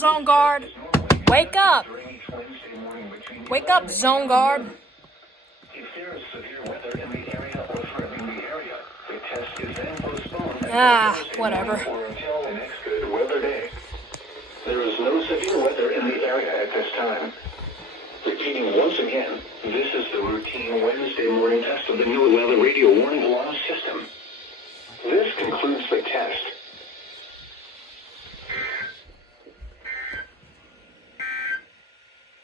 ZONEGUARD. Wake up. Wake up, ZONEGUARD. If there is severe weather in the area or threatening the area, the test is then postponed Whatever. or until the next good weather day. There is no severe weather in the area at this time. Repeating once again, this is the routine Wednesday morning test of the new weather radio warning alarm system. This concludes the test.